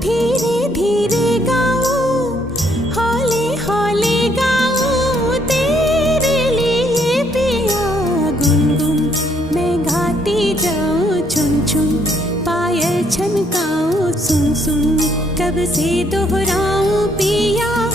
धीरे धीरे गाओ, हौले हौले गाओ तेरे लिए पिया। गुनगुन मैं गाती जाऊं, चुन चुन पायल छनकाऊं, सुन सुन कब से दोहराऊं पिया।